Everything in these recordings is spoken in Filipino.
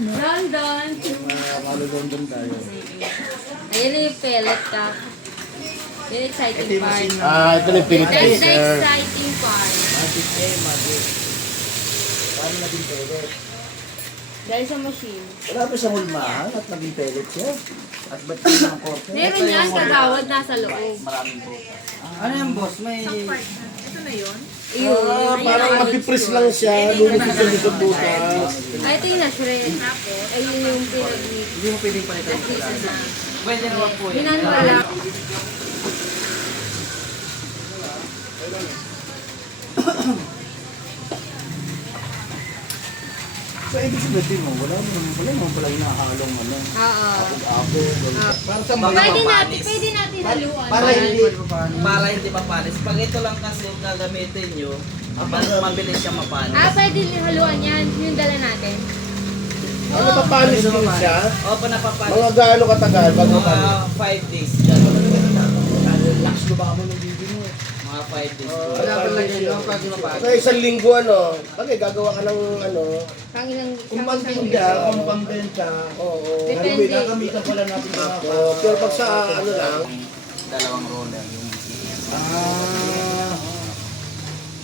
London. Malulondon tayo. Ayun na yung pellet ka. Yung exciting part. Ito na yung That's the pinitaser. exciting part. Magic magic. Paano naging pellet? Dahil sa machine. Wala pa siyang ulmahan at naging pellet siya. At ba't yun ang korte? Meron yan, kagawad nasa loob. Maraming butas. Ano yung boss? May... Parang mapipress lang siya. Lumipis yung sa butas. Ay, ito yung na-shred. Ayun yung pinag- Hindi mo pwedeng palitan yung kulay. Pwede naman po yun. Ginanwala. So, ibig sabihin mo, wala naman pala hinahalong ano. Oo. Apple. Para sa mga Pwede natin haluan. Para hindi mapanis. Pag ito lang kasi yung gagamitin nyo, mabilis siya mapanis. Pwede haluan yan. Yung dala natin. Ano papanis din siya? O, panapapanis. Mga gaano katagal bago Mga panis? 5 days. Gano'n. Relax mo ba mo ng video mo? Mga 5 days. Wala pa lang yun, pag mapanis. Kaya isang linggo bagay gagawa ka ng ano, Kang ilang... kung pambenta, oo. Depende. Gagamitan ko lang natin ako. Pero pag sa ano lang, Dalawang roller yung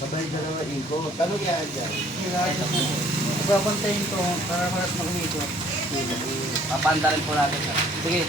sabay dalawa inko. Tanong yan dyan. Papantayin ko para maras makikita. Papanda rin po natin siya. Sige.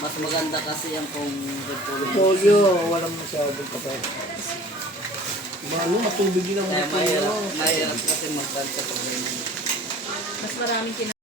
Mas maganda kasi yung kung Polio, walang masyadong kapag. Malo, matubig din ang kaya mga mahirap kasi magtansa pag Mas maraming